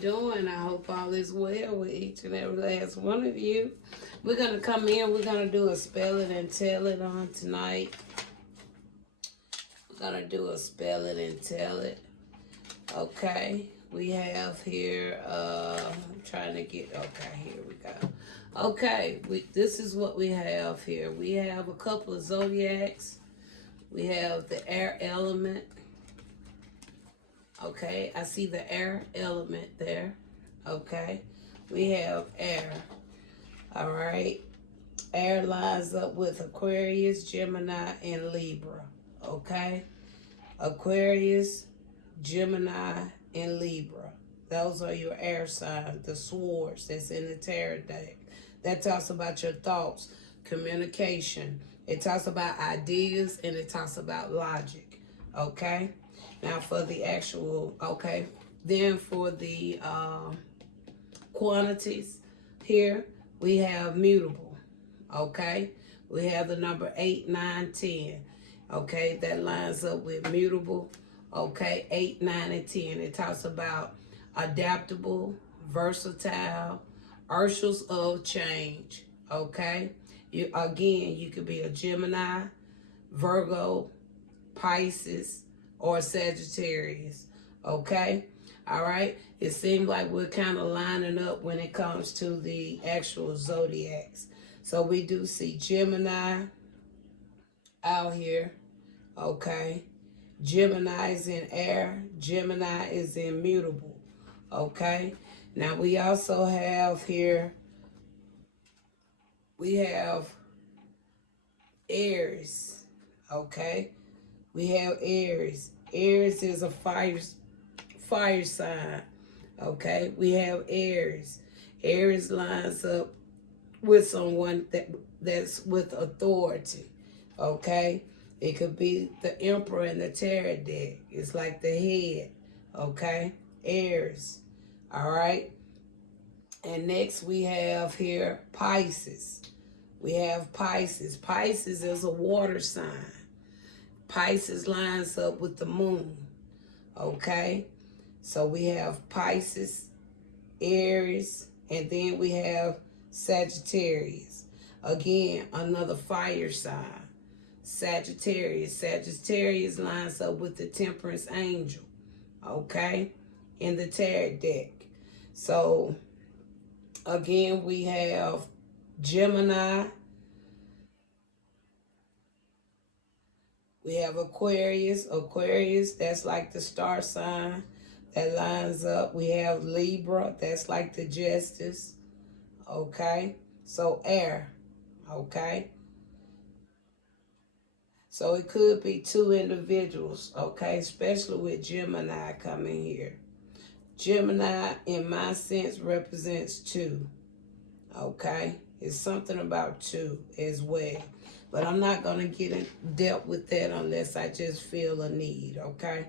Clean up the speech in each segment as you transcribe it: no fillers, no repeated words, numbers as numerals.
doing? I hope all is well with each and every last one of you. We're going to come in. We're going to do a spell it and tell it on tonight. We're going to do a spell it and tell it. Okay. We have here, I'm trying to get, okay, here we go. Okay, this is what we have here. We have a couple of zodiacs. We have the air element. Okay, I see the air element there. Okay, we have air. All right, air lines up with Aquarius, Gemini, and Libra. Okay, Aquarius, Gemini, and Libra. Those are your air signs, the swords that's in the tarot deck. That talks about your thoughts, communication. It talks about ideas, and it talks about logic. Okay. Now for the actual, okay, then for the quantities here, we have mutable, okay? We have the number 8, 9, 10, okay? That lines up with mutable, okay? 8, 9, and 10. It talks about adaptable, versatile, ursels of change, okay? You could be a Gemini, Virgo, Pisces, or Sagittarius, okay? All right? It seems like we're kind of lining up when it comes to the actual zodiacs. So we do see Gemini out here, okay? Gemini is in air. Gemini is immutable, okay? Now we also have here, we have Aries, okay? We have Aries. Aries is a fire sign. Okay, we have Aries. Aries lines up with someone that's with authority. Okay, it could be the Emperor in the tarot deck. It's like the head. Okay, Aries. All right. And next we have here Pisces. We have Pisces. Pisces is a water sign. Pisces lines up with the moon, okay? So we have Pisces, Aries, and then we have Sagittarius. Again, another fire sign, Sagittarius. Sagittarius lines up with the Temperance Angel, okay? In the tarot deck. So, again, we have Gemini. We have Aquarius. Aquarius, that's like the star sign that lines up. We have Libra, that's like the justice. Okay? So air. Okay? So it could be two individuals, okay? Especially with Gemini coming here. Gemini, in my sense, represents two. Okay? It's something about two as well. But I'm not going to get in depth with that unless I just feel a need, okay?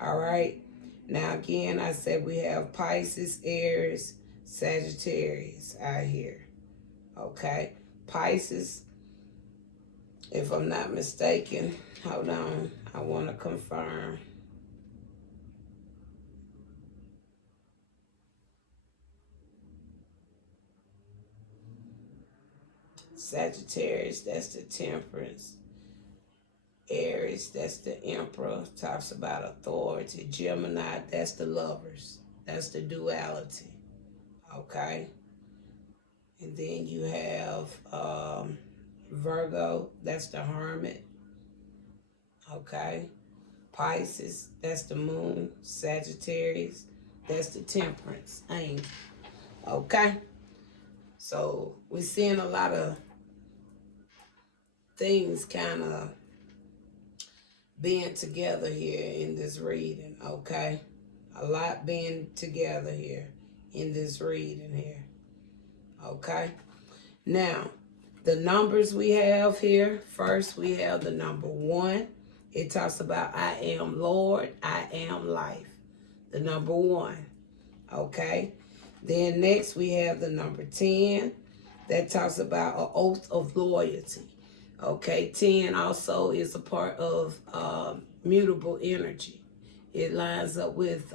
All right? Now, again, I said we have Pisces, Aries, Sagittarius out here, okay? Pisces, if I'm not mistaken, hold on, I want to confirm. Sagittarius, that's the Temperance. Aries, that's the Emperor, talks about authority. Gemini, that's the Lovers. That's the duality, okay? And then you have Virgo, that's the Hermit, okay? Pisces, that's the Moon. Sagittarius, that's the Temperance Angel, okay? So we're seeing a lot of things kind of being together here in this reading, okay? A lot being together here in this reading here, okay? Now, the numbers we have here, first we have the number 1. It talks about I am Lord, I am life. The number 1, okay? Then next we have the number 10. That talks about an oath of loyalty. Okay, 10 also is a part of mutable energy. It lines up with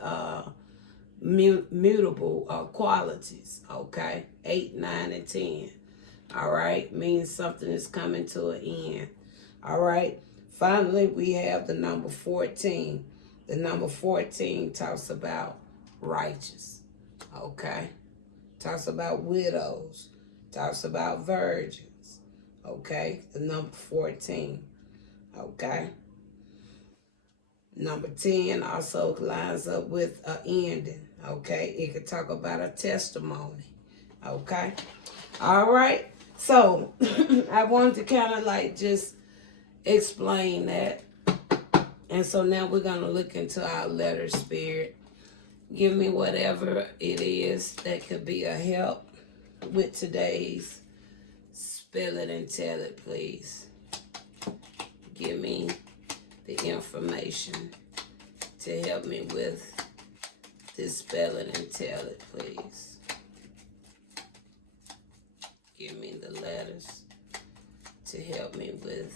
mutable qualities, okay? 8, 9, and 10. All right, means something is coming to an end. All right, finally, we have the number 14. The number 14 talks about righteous, okay? Talks about widows, talks about virgins, okay? The number 14, okay? Number 10 also lines up with an ending, okay? It could talk about a testimony, okay? All right, so I wanted to kind of like just explain that. And so now we're going to look into our letter, Spirit. Give me whatever it is that could be a help with today's Spill It and Tell It, please. Give me the information to help me with this Spell It and Tell It, please. Give me the letters to help me with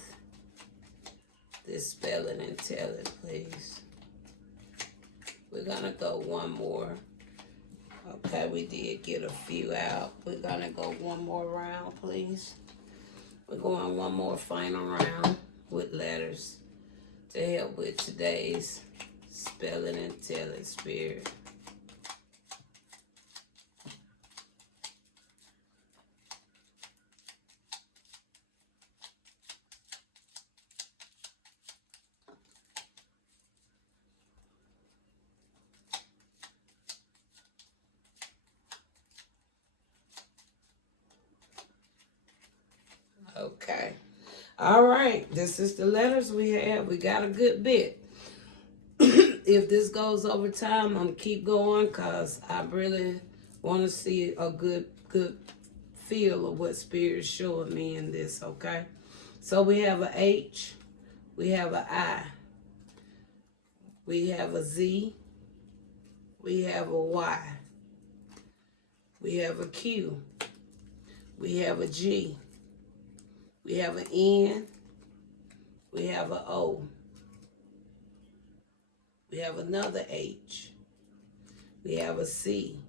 this Spell It and Tell It, please. We're going to go one more. Okay, we did get a few out. We're going to go one more round, please. We're going one more final round with letters to help with today's Spell It and Tell It, Spirit. Okay. All right. This is the letters we have. We got a good bit. If this goes over time, I'm going to keep going because I really want to see a good feel of what Spirit is showing me in this, okay? So we have a H. We have an I. We have a Z. We have a Y. We have a Q. We have a G. We have an N. We have an O. We have another H. We have a C.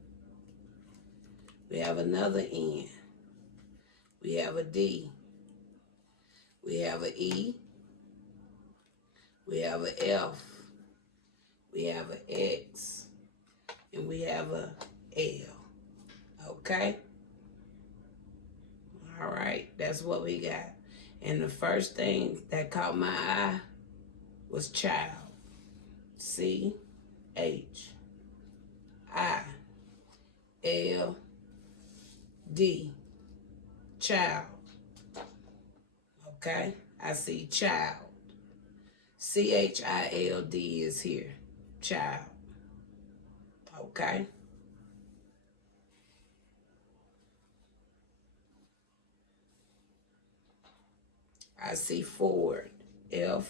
We have another N. We have a D. We have an E. We have an F. We have an X. And we have a L. Okay? All right, that's what we got. And the first thing that caught my eye was child. C-H-I-L-D. Child. Okay? I see child. C-H-I-L-D is here. Child. Okay? I see Ford. F-O.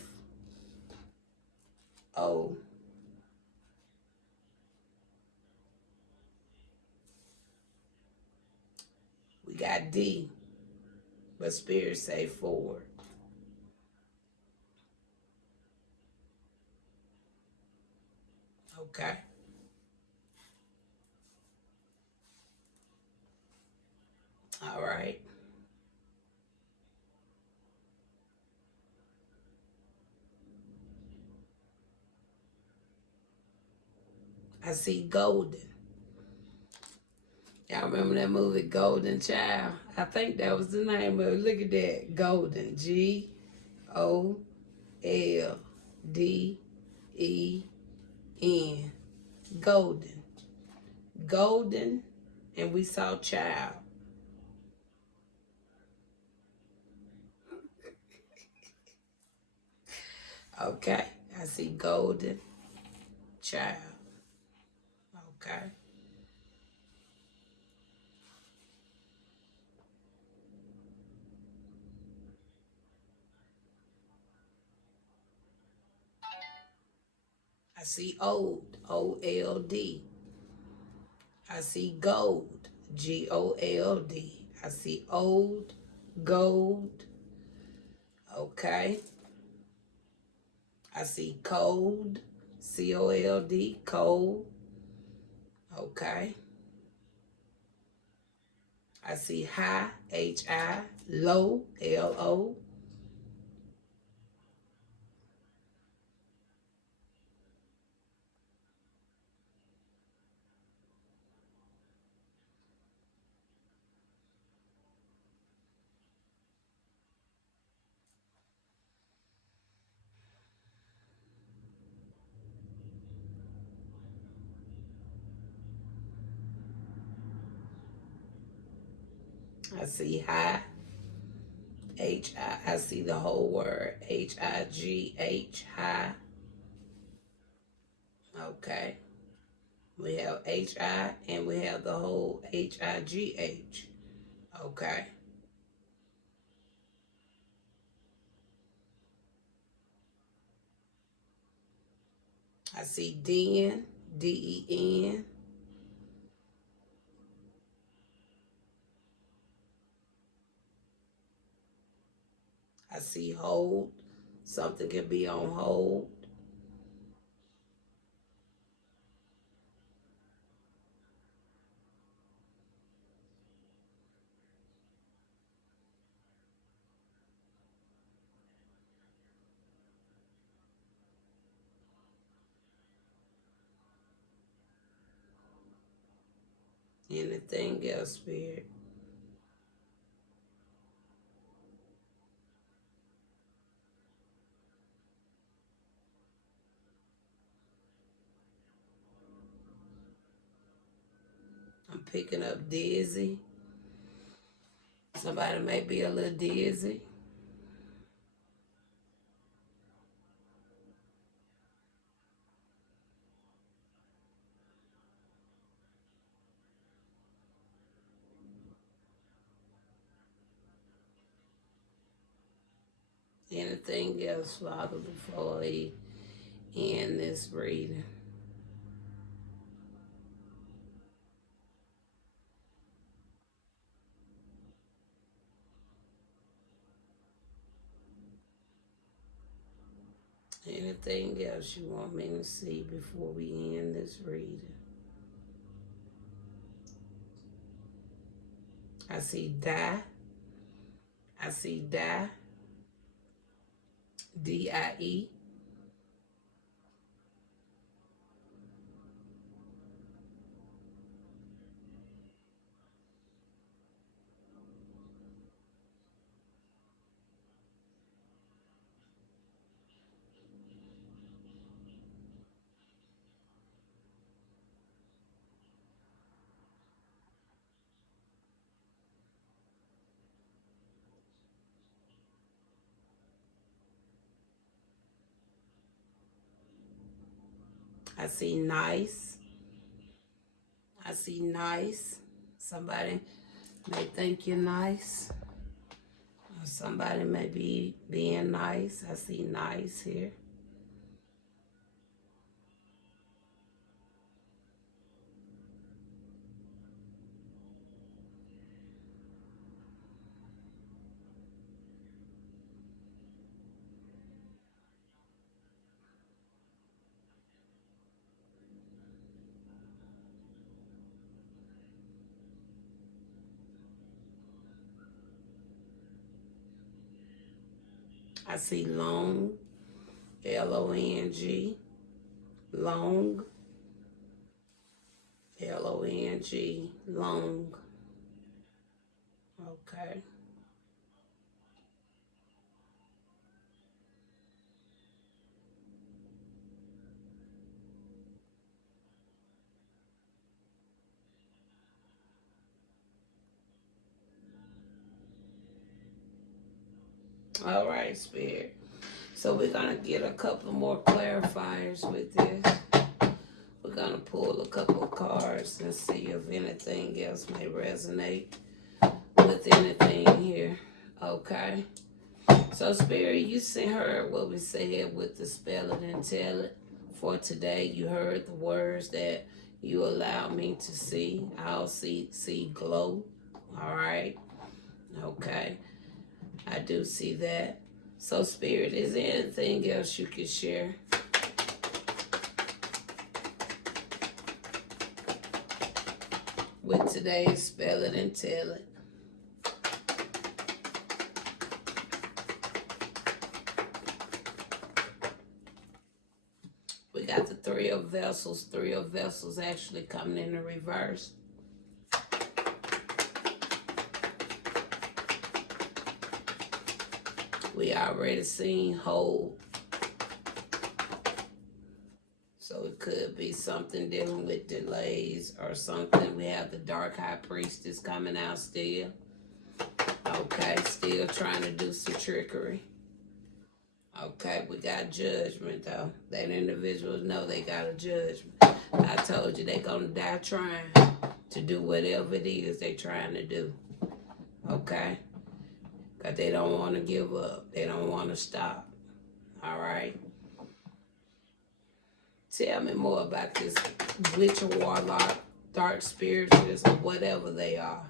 We got D, but Spirit say Ford. Okay. All right. I see Golden. Y'all remember that movie Golden Child? I think that was the name of it. Look at that. Golden. G-O-L-D-E-N. Golden. Golden. And we saw child. Okay. I see golden child. Okay. I see old, O-L-D. I see gold, G-O-L-D. I see old, gold. Okay. I see cold, C-O-L-D, cold. Okay. I see high, H-I, low, L-O. I see high, H-I. I see the whole word, H-I-G-H, high. Okay. We have H-I and we have the whole H-I-G-H. Okay. I see Den, D-E-N. I see hold. Something can be on hold. Anything else, Spirit? I'm picking up dizzy. Somebody may be a little dizzy. Anything else, Father, before we end this reading? Anything else you want me to see before we end this reading? I see die. I see die. D-I-E. I see nice. I see nice. Somebody may think you're nice. Or somebody may be being nice. I see nice here. I see long. L-O-N-G. Long. L-O-N-G. Long. Okay. All right, Spirit. So we're going to get a couple more clarifiers with this. We're going to pull a couple of cards and see if anything else may resonate with anything here. Okay. So, Spirit, you heard what we said with the spell it and tell it for today. You heard the words that you allowed me to see. I'll see glow. All right. Okay. I do see that. So, Spirit, is there anything else you could share? with today's Spell It and Tell It. We got the Three of Vessels. Three of Vessels actually coming in the reverse. We already seen hold. So it could be something dealing with delays or something. We have the Dark High Priestess coming out still. Okay, still trying to do some trickery. Okay, we got Judgment though. That individuals know they got a judgment. I told you they gonna die trying to do whatever it is they trying to do. Okay? Because they don't want to give up. They don't want to stop. All right? Tell me more about this witch or warlock, dark spiritualists, or whatever they are.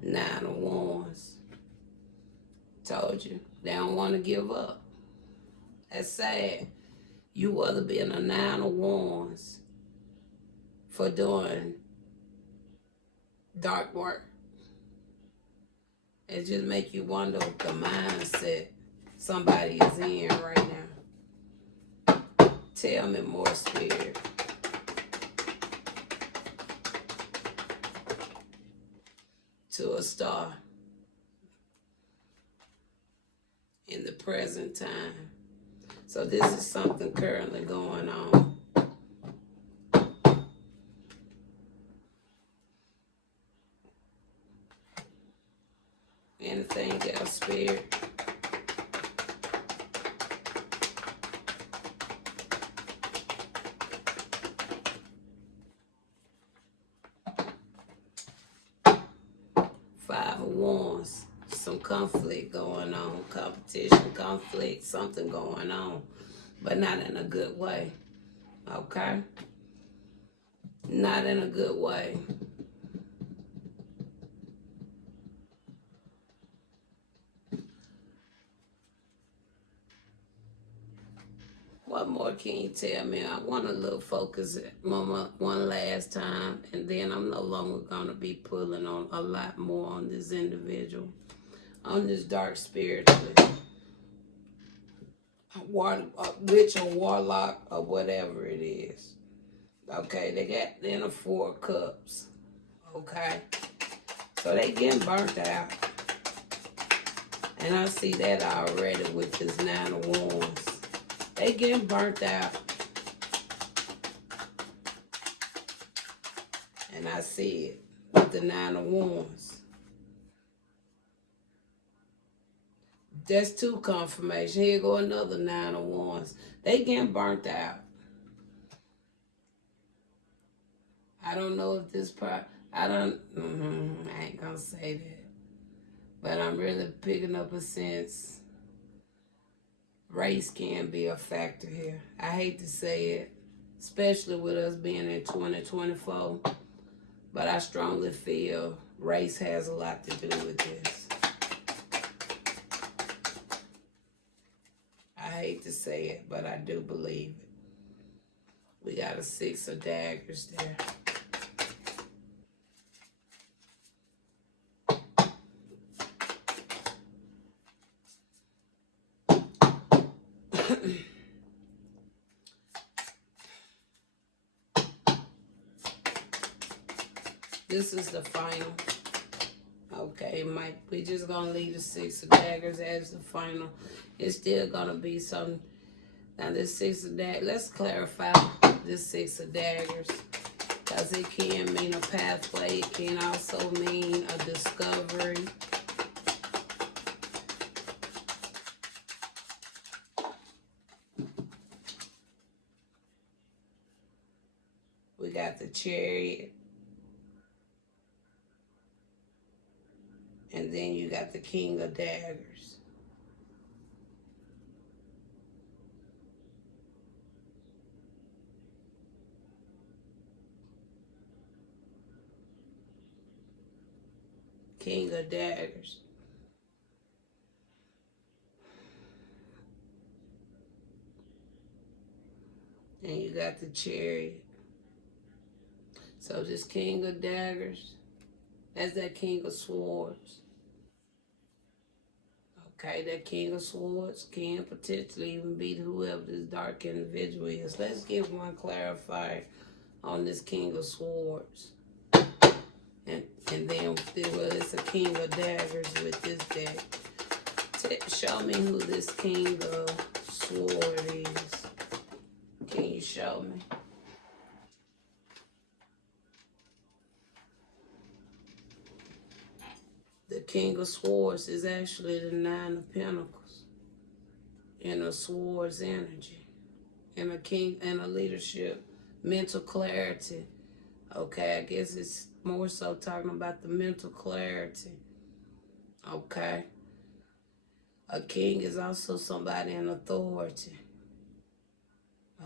Nine of Wands. Told you. They don't want to give up. That's sad. You would have been a Nine of Wands for doing dark work. It just make you wonder the mindset somebody is in right now. Tell me more, Spirit. To a Star. In the present time. So this is something currently going on. Anything else, Spirit? Five of Wands. Some conflict going on. Competition, conflict, something going on. But not in a good way. Okay? Not in a good way. What more can you tell me? I want a little focus one last time, and then I'm no longer going to be pulling on a lot more on this individual, on this dark spiritualist, witch or warlock or whatever it is. Okay, they got then a Four of Cups. Okay, so they getting burnt out, and I see that already with this Nine of Wands. They getting burnt out. And I see it with the Nine of Wands. That's two confirmation. Here go another Nine of Wands. They getting burnt out. I don't know if this part, I ain't gonna say that. But I'm really picking up a sense. Race can be a factor here. I hate to say it, especially with us being in 2024. But I strongly feel race has a lot to do with this. I hate to say it, but I do believe it. We got a Six of Daggers there. This is the final. Okay, Mike, we just gonna leave the Six of Daggers as the final. It's still gonna be some. Now this Six of Daggers, let's clarify this Six of Daggers, because it can mean a pathway. It can also mean a discovery. We got the Chariot. And then you got the King of Daggers. King of Daggers. And you got the Chariot. So this King of Daggers, that's that King of Swords. Okay, that King of Swords can potentially even be whoever this dark individual is. Let's get one clarifier on this King of Swords. And then it's a King of Daggers with this deck. Show me who this King of Swords is. Can you show me? The King of Swords is actually the Nine of Pentacles in a Swords energy, and a king and a leadership, mental clarity. Okay, I guess it's more so talking about the mental clarity. Okay. A king is also somebody in authority.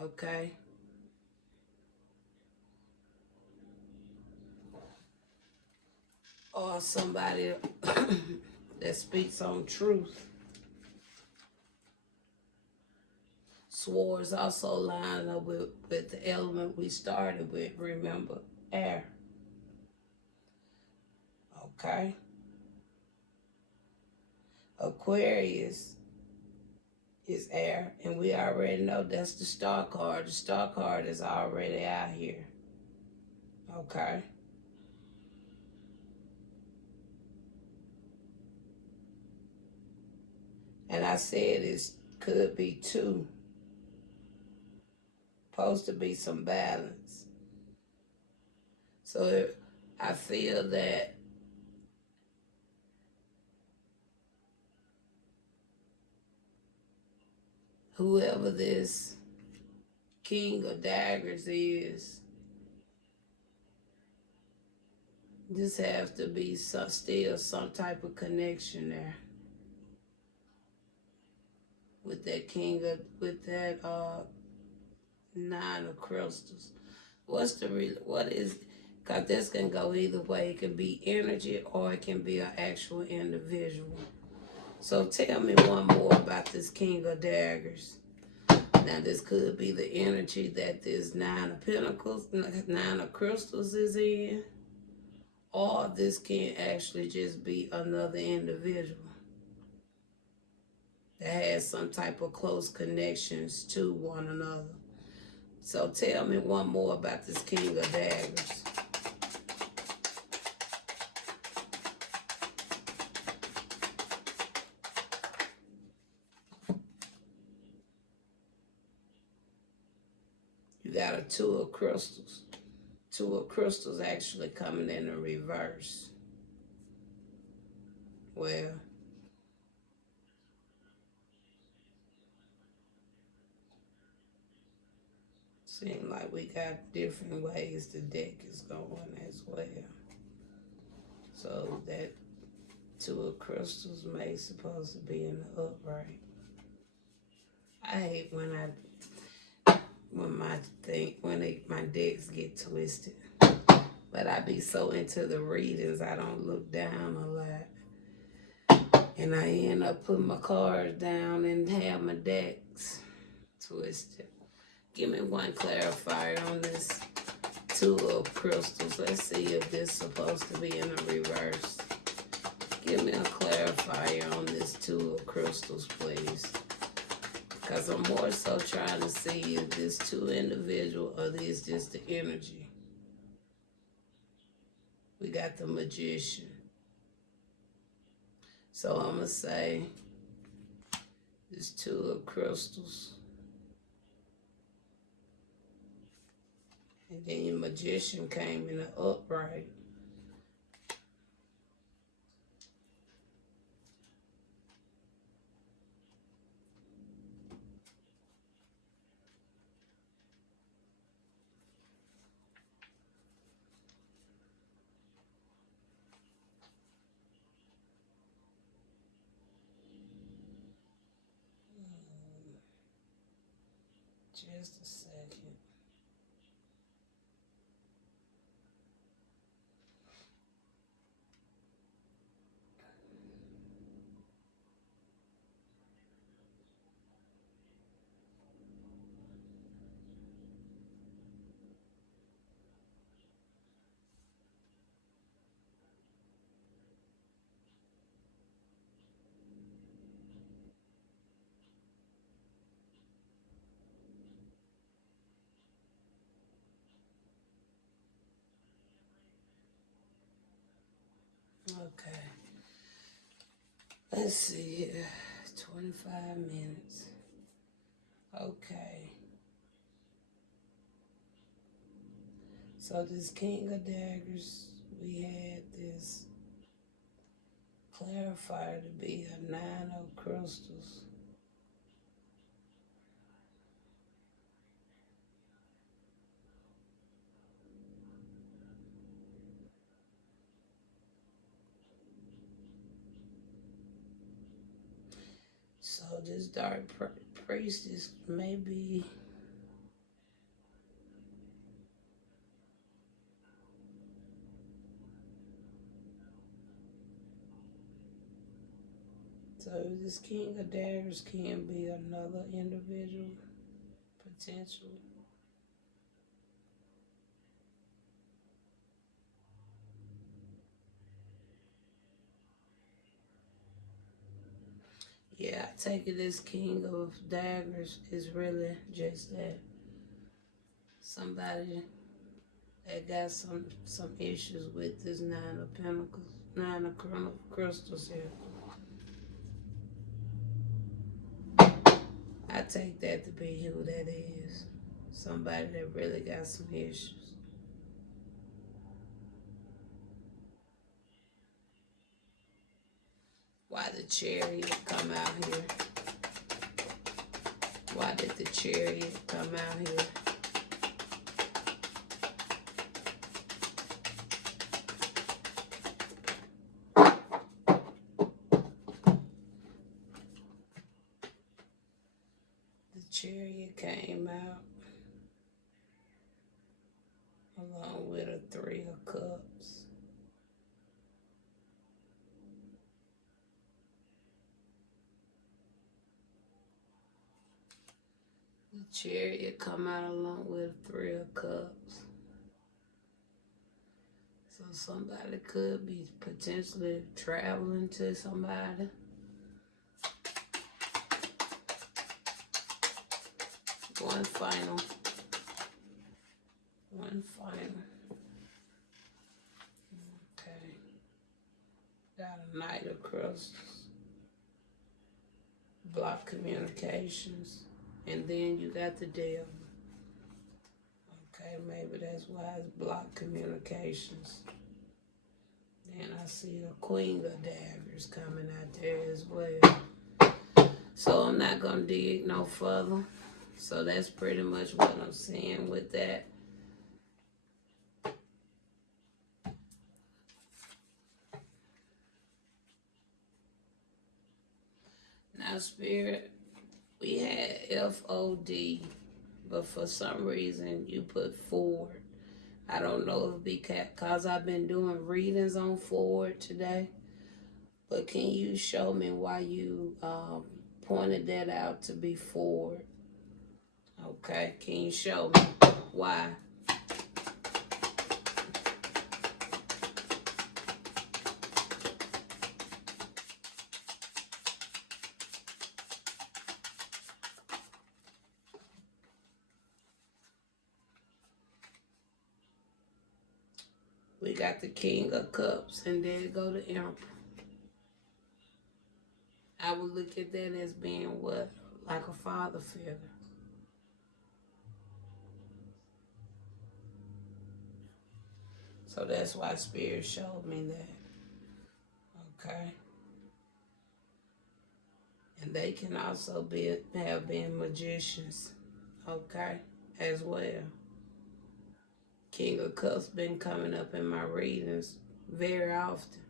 Okay. Or somebody that speaks on truth. Swords also line up with the element we started with, remember, air. Okay. Aquarius is air, and we already know that's the star card. The star card is already out here. Okay. And I said it could be two. Supposed to be some balance. So I feel that whoever this King of Daggers is, this has to be still some type of connection there with that Nine of Crystals. What is, because this can go either way. It can be energy or it can be an actual individual. So tell me one more about this King of Daggers. Now this could be the energy that this Nine of Pentacles, Nine of Crystals is in. Or this can actually just be another individual that has some type of close connections to one another. So tell me one more about this King of Daggers. You got a Two of Crystals. Two of Crystals actually coming in the reverse. Well, seems like we got different ways the deck is going as well. So that Two of Crystals may supposed to be in the upright. I hate when my decks get twisted. But I be so into the readings, I don't look down a lot. And I end up putting my cards down and have my decks twisted. Give me one clarifier on this Two of Crystals. Let's see if this is supposed to be in the reverse. Give me a clarifier on this Two of Crystals, please. Because I'm more so trying to see if this two individual or this just the energy. We got the Magician. So I'm going to say this Two of Crystals. And then your Magician came in the upright. Just a second. Okay. Let's see here. 25 minutes. Okay. So this King of Daggers, we had this clarifier to be a 9 of crystals. So this dark priestess may be so this King of Daggers can be another individual, potentially. Yeah, I take it this King of Daggers is really just that. Somebody that got some issues with this 9 of Pentacles, 9 of crystals here. I take that to be who that is. Somebody that really got some issues. Why the Chariot come out here? Why did the Chariot come out here? The Chariot came out along with a 3 of Cups. The Chariot come out along with a 3 of Cups. So somebody could be potentially traveling to somebody. One final. Okay. Got a Knight of Crystals. Block communications. And then you got the Devil. Okay, maybe that's why it's block communications. Then I see a Queen of Daggers coming out there as well. So I'm not going to dig no further. So that's pretty much what I'm seeing with that. Now, Spirit, we had FOD, but for some reason you put forward. I don't know if it because I've been doing readings on forward today, but can you show me why you pointed that out to be forward? Okay, can you show me why? We got the King of Cups, and there go the Emperor. I would look at that as being what? Like a father figure. So that's why Spirit showed me that. Okay. And they can also have been magicians. Okay. As well. King of Cups been coming up in my readings very often.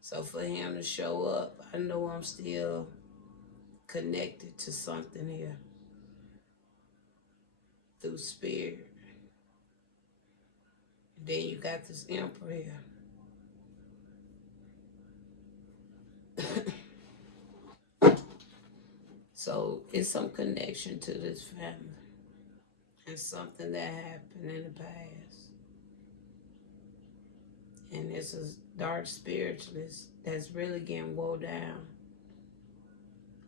So for him to show up, I know I'm still connected to something here through Spirit. And then you got this Emperor here. So it's some connection to this family and something that happened in the past. And this is dark spiritualists that's really getting woe down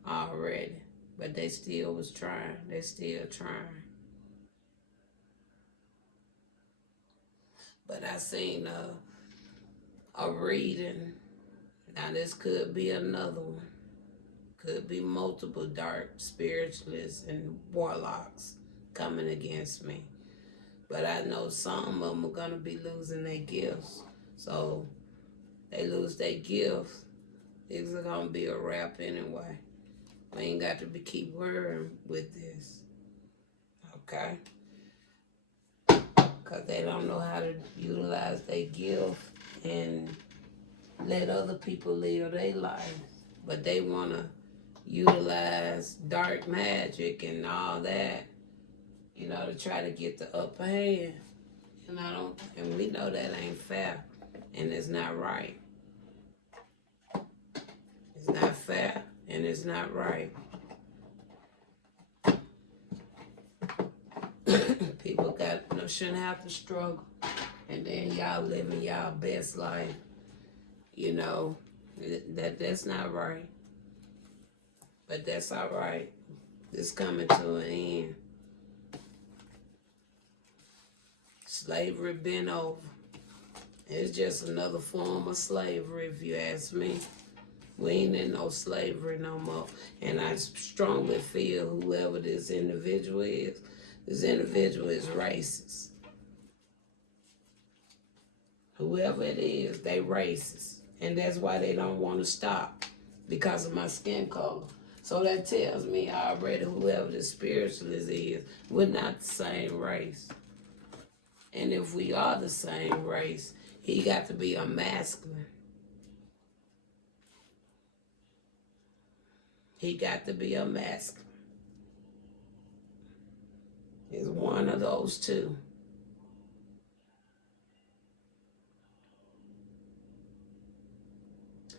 already. But they still was trying. They're still trying. But I seen a reading. Now this could be another one. Could be multiple dark spiritualists and warlocks coming against me. But I know some of them are going to be losing their gifts. So they lose their gifts. It's going to be a wrap anyway. We ain't got to keep worrying with this. Okay? Because they don't know how to utilize their gift and let other people live their life. But they want to utilize dark magic and all that, you know, to try to get the upper hand. And we know that ain't fair and it's not right. It's not fair and it's not right. People shouldn't have to struggle. And then y'all living y'all best life. You know, that's not right. But that's all right. It's coming to an end. Slavery been over. It's just another form of slavery, if you ask me. We ain't in no slavery no more. And I strongly feel whoever this individual is racist. Whoever it is, they racist. And that's why they don't want to stop, because of my skin color. So that tells me already whoever the spiritualist is, we're not the same race. And if we are the same race, he got to be a masculine. He got to be a masculine. It's one of those two.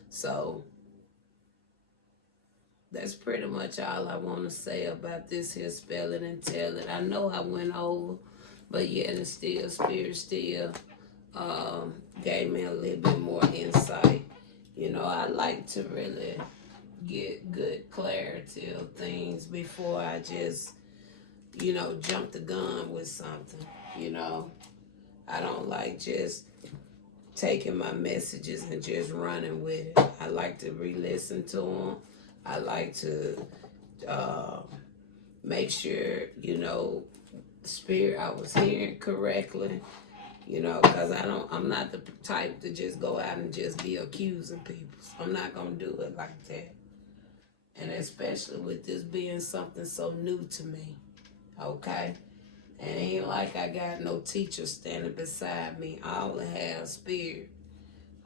So that's pretty much all I want to say about this here spelling and telling. I know I went over, but yet and still, Spirit still gave me a little bit more insight. You know, I like to really get good clarity of things before I just, you know, jump the gun with something. You know, I don't like just taking my messages and just running with it. I like to re-listen to them. I like to make sure, you know, Spirit, I was hearing correctly, you know, because I'm not the type to just go out and just be accusing people. So I'm not going to do it like that. And especially with this being something so new to me, okay? And it ain't like I got no teacher standing beside me. I only have Spirit,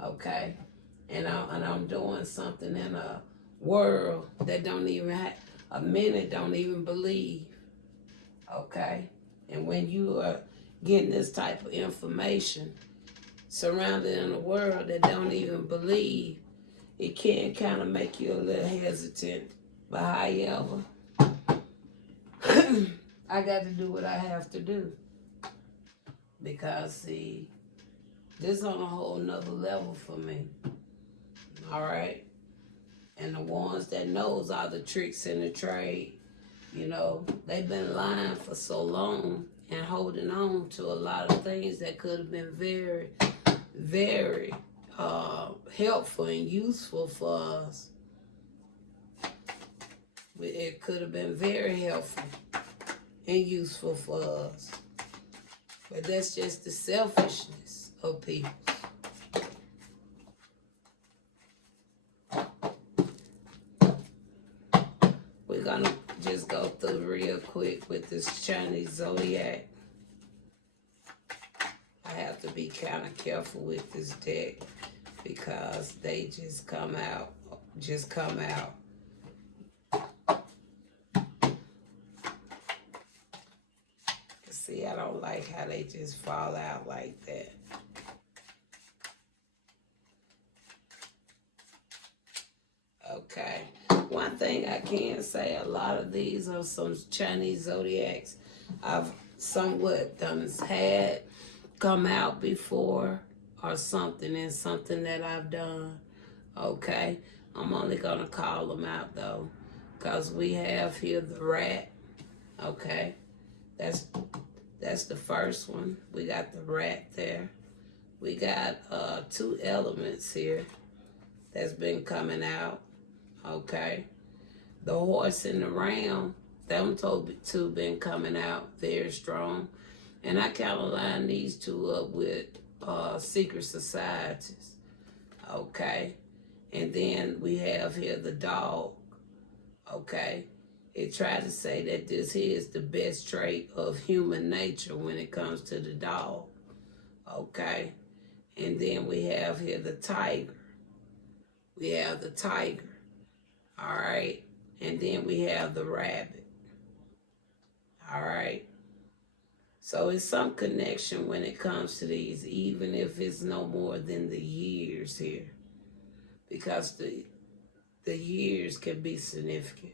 okay? And I'm doing something in a world that don't even have, a minute don't even believe, okay? And when you are getting this type of information surrounded in a world that don't even believe, it can kind of make you a little hesitant. But however, I got to do what I have to do. Because, see, this is on a whole nother level for me. All right? And the ones that knows all the tricks in the trade, you know, they've been lying for so long and holding on to a lot of things that could have been very, very helpful and useful for us. It could have been very helpful and useful for us. But that's just the selfishness of people. We're going to just go through real quick with this Chinese zodiac. I have to be kind of careful with this deck because they just come out. See, I don't like how they just fall out like that. Okay. One thing I can say, a lot of these are some Chinese zodiacs I've somewhat had come out before or something, and something that I've done. Okay. I'm only going to call them out, though, because we have here the rat. Okay. That's the first one. We got the rat there. we got two elements here that's been coming out. Okay. The horse and the ram, them two been coming out very strong. And I kind of line these two up with secret societies. Okay. And then we have here the dog. Okay. It tried to say that this here is the best trait of human nature when it comes to the dog. Okay. And then we have here the tiger. We have the tiger. All right. And then we have the rabbit. All right. So it's some connection when it comes to these, even if it's no more than the years here. Because the years can be significant.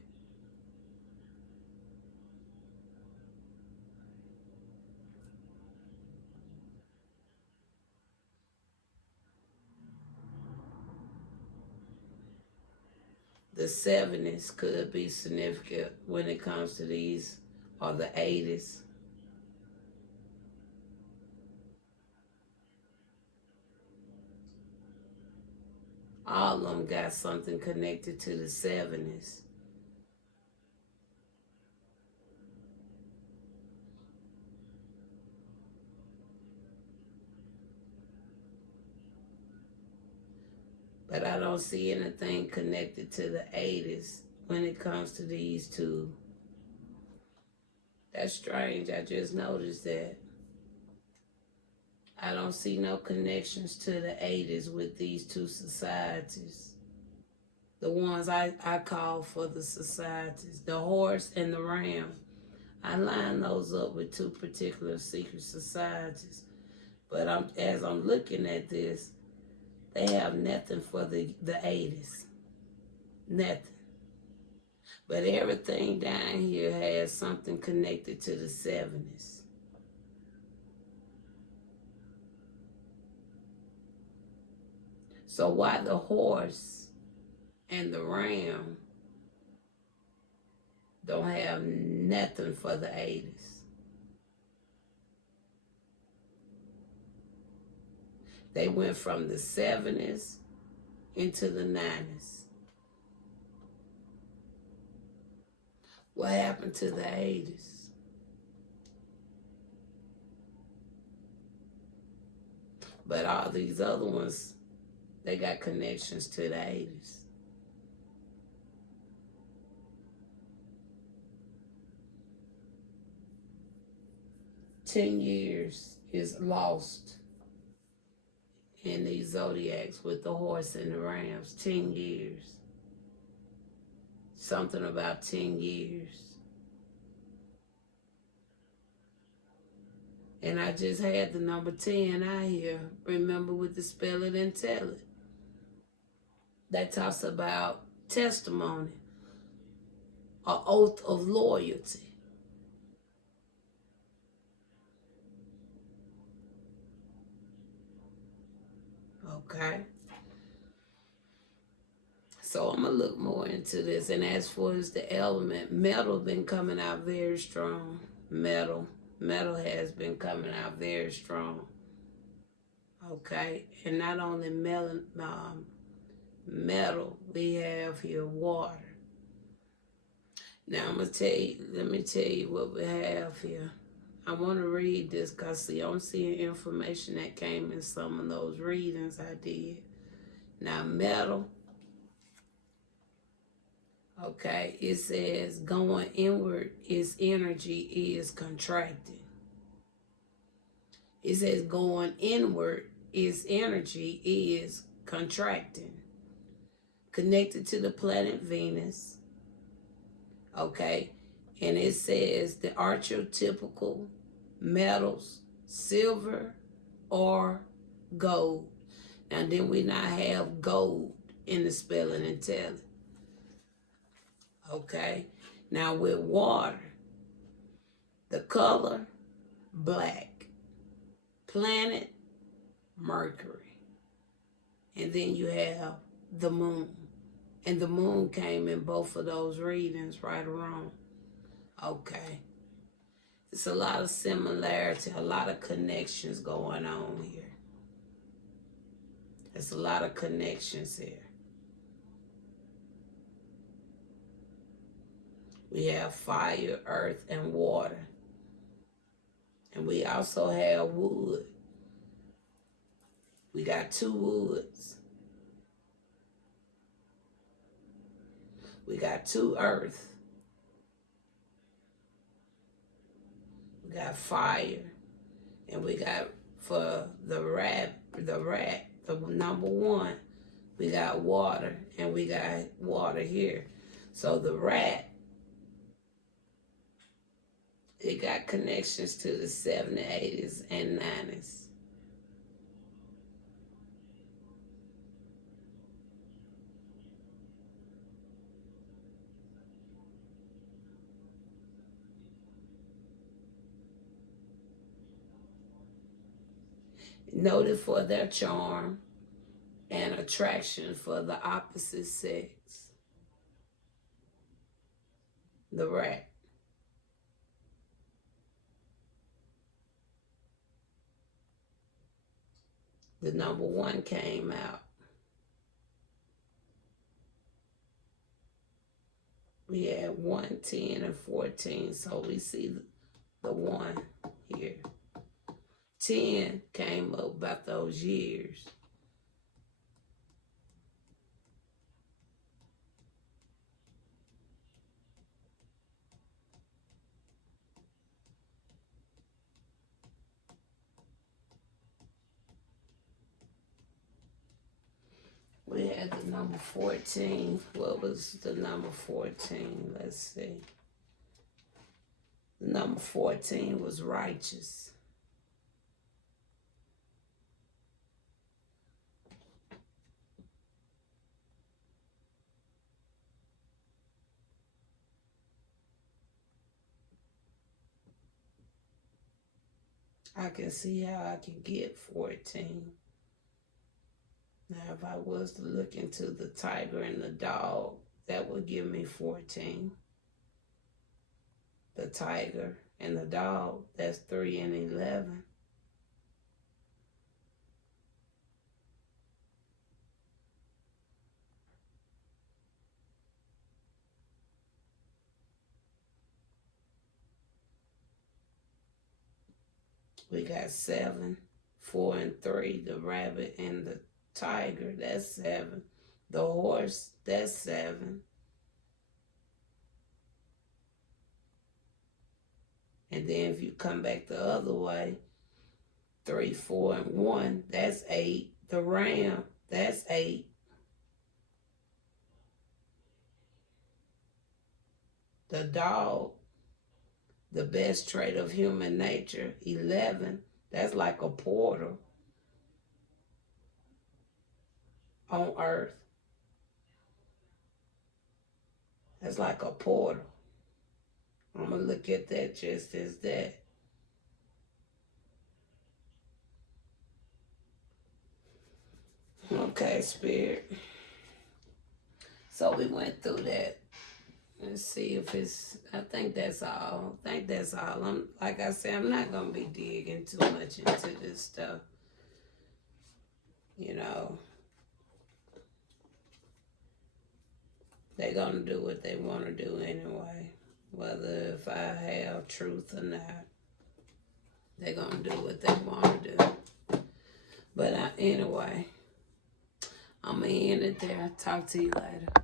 The 70s could be significant when it comes to these, or the 80s. All of them got something connected to the 70s. But I don't see anything connected to the 80s when it comes to these two. That's strange. I just noticed that. I don't see no connections to the 80s with these two societies. The ones I call for the societies. The horse and the ram. I line those up with two particular secret societies. But as I'm looking at this, they have nothing for the 80s. Nothing. But everything down here has something connected to the 70s. So why the horse and the ram don't have nothing for the 80s? They went from the 70s into the 90s. What happened to the 80s? But all these other ones, they got connections to the 80s. "10 years is lost in these zodiacs with the horse and the rams. 10 years. Something about 10 years. And I just had the number 10 out here. Remember, with the spell it and tell it. That talks about testimony, an oath of loyalty. Okay. So I'm going to look more into this. And as far as the element, metal been coming out very strong. Metal has been coming out very strong. Okay. And not only metal, we have here water. Now let me tell you what we have here. I want to read this because, see, I'm seeing information that came in some of those readings I did. Now, metal, okay, it says going inward, its energy is contracting. It says going inward, its energy is contracting. Connected to the planet Venus, okay? And it says the archetypical metals, silver or gold. And then we now have gold in the spelling and telling. Okay. Now with water, the color, black. Planet, Mercury. And then you have the moon. And the moon came in both of those readings, right or wrong. Okay. It's a lot of similarity, a lot of connections going on here. There's a lot of connections here. We have fire, earth, and water. And we also have wood. We got 2 woods. We got 2 earth. We got fire. And we got, for the rat, the number 1, we got water. And we got water here. So the rat, it got connections to the 70s, 80s, and 90s. Noted for their charm and attraction for the opposite sex. The rat. The number 1 came out. We had 1, 10, and 14, so we see the 1 here. 10 came up about those years. We had the number 14. What was the number 14? Let's see. The number 14 was righteous. I can see how I can get 14. Now, if I was to look into the tiger and the dog, that would give me 14. The tiger and the dog, that's 3 and 11. We got 7, 4, and 3. The rabbit and the tiger, that's 7. The horse, that's 7. And then if you come back the other way, 3, 4, and 1, that's 8. The ram, that's 8. The dog, the best trait of human nature, 11. That's like a portal on earth. That's like a portal. I'm going to look at that just as that. Okay, Spirit. So we went through that. Let's see if it's, I think that's all. Like I said, I'm not going to be digging too much into this stuff. You know, they're going to do what they want to do anyway. Whether if I have truth or not, they're going to do what they want to do. But anyway, I'm going to end it there. Talk to you later.